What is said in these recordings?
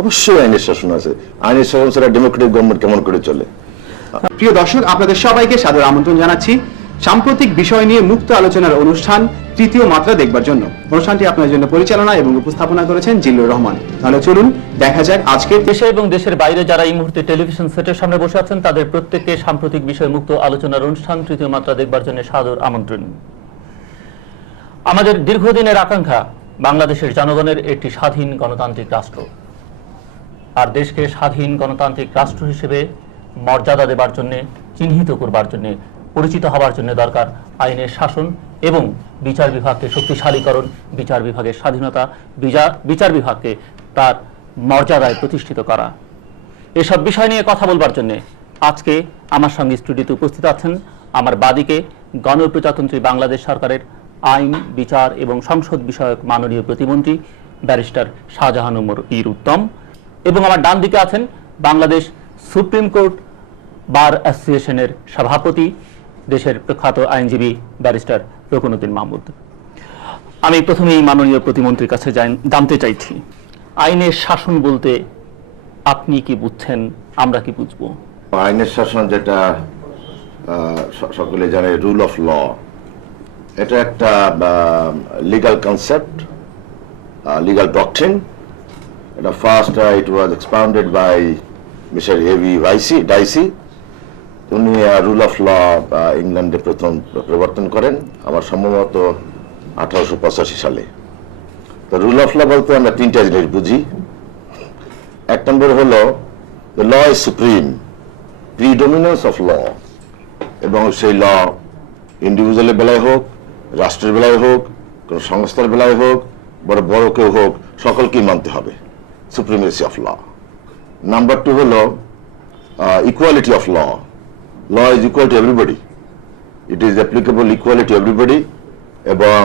অবশ্যই আইনের শাসন আছে। আইনের শাসন ছাড়া ডেমোক্রেটিক গভর্নমেন্ট কেমন করে চলে? প্রিয় দর্শক, আপনাদের সবাইকে সাদর আমন্ত্রণ জানাচ্ছি সাম্প্রতিক বিষয় নিয়ে মুক্ত আলোচনার অনুষ্ঠান তৃতীয় মাত্রা দেখবার জন্য। অনুষ্ঠানটি আপনার জন্য পরিচালনা এবং উপস্থাপনা করেছেন জিল্লুর রহমান। তাহলে চলুন দেখা যাক আজকের দেশে এবং দেশের বাইরে যারা এই মুহূর্তে টেলিভিশন সেটের সামনে বসে আছেন তাদের প্রত্যেককে সাম্প্রতিক বিষয় মুক্ত আলোচনার অনুষ্ঠান তৃতীয় মাত্রা দেখবার জন্য সাদর আমন্ত্রণ। আমাদের দীর্ঘদিনের আকাঙ্ক্ষা বাংলাদেশের জনগণের একটি স্বাধীন গণতান্ত্রিক রাষ্ট্র, আর দেশকে স্বাধীন গণতান্ত্রিক রাষ্ট্র হিসেবে মর্যাদা দেবার জন্য, চিহ্নিত করবার জন্য, পরিচিত হবার জন্য দরকার আইনের শাসন এবং বিচার বিভাগকে শক্তিশালীকরণ, বিচার বিভাগের স্বাধীনতা, বিচার বিভাগকে তার মর্যাদায় প্রতিষ্ঠিত করা। এসব বিষয় নিয়ে কথা বলবার জন্য আজকে আমার সঙ্গে স্টুডিওতে উপস্থিত আছেন আমার বাদিকে গণপ্রজাতন্ত্রী বাংলাদেশ সরকারের আইন, বিচার এবং সংসদ বিষয়ক মাননীয় প্রতিমন্ত্রী ব্যারিস্টার শাহজাহান ওমর পীর উত্তম, এবং আমার ডান দিকে আছেন বাংলাদেশ সুপ্রিম কোর্ট বার অ্যাসোসিয়েশনের সভাপতি, দেশের প্রখ্যাত আইনজীবী ব্যারিস্টার রকুনুদ্দিন মাহমুদ। আমি প্রথমেই মাননীয় প্রতিমন্ত্রীর কাছে জানতে চাইছি, আইনের শাসন বলতে আপনি কি বুঝছেন, আমরা কি বুঝবো? আইনের শাসন যেটা সকলে জানে, রুল অফ ল, এটা একটা লিগাল কনসেপ্ট, লিগাল ডকট্রিন। এটা first it was expounded by mister A V Dicey. উনি রুল অফ ল ইংল্যান্ডে প্রথম প্রবর্তন করেন আমার সম্ভবত 1885 সালে। তো রুল অফ ল বলতে আমরা তিনটা জিনিস বুঝি। এক নম্বর হলো law is supreme, predominance of law, এবং সেই ল ইন্ডিভিজুয়ালের বেলায় হোক, রাষ্ট্রের বেলায় হোক, কোন সংস্থার বেলায় হোক, বড় কেউ হোক, সকলকেই মানতে হবে, supremacy of law. Number two হলো equality of law, law is equal to everybody, it is applicable equally to everybody, এবং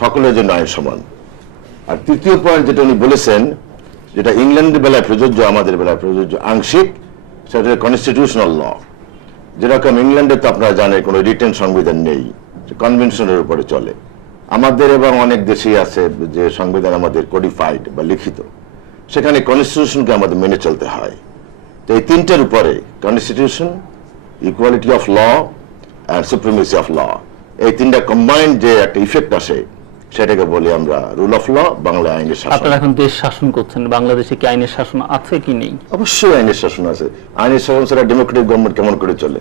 সকলের জন্য আইন সমান। আর তৃতীয় পয়েন্ট যেটা উনি বলেছেন, যেটা ইংল্যান্ডের বেলায় প্রযোজ্য, আমাদের বেলায় প্রযোজ্য আংশিক, সেটা কনস্টিটিউশনাল ল। যেরকম ইংল্যান্ডে তো আপনারা জানেন কোনো রিটেন সংবিধান নেই, কনভেনশনের উপরে চলে। আমাদের এবং অনেক দেশেই আছে যে সংবিধান আমাদের কোডিফাইড বা লিখিত, সেখানে কনস্টিটিউশনকে আমাদের মেনে চলতে হয়। তো এই তিনটার উপরে, constitution, equality of law and supremacy of law, এই তিনটা কম্বাইন্ড যে একটা ইফেক্ট আসে, সেটাকে বলি আমরা রুল অফ ল, বাংলা আইনের শাসন। আপনারা এখন দেশ শাসন করছেন, বাংলাদেশে কি আইনের শাসন আছে কি নেই? অবশ্যই আইনের শাসন আছে। আইনের শাসন ছাড়া ডেমোক্রেটিক গভর্নমেন্ট কেমন করে চলে?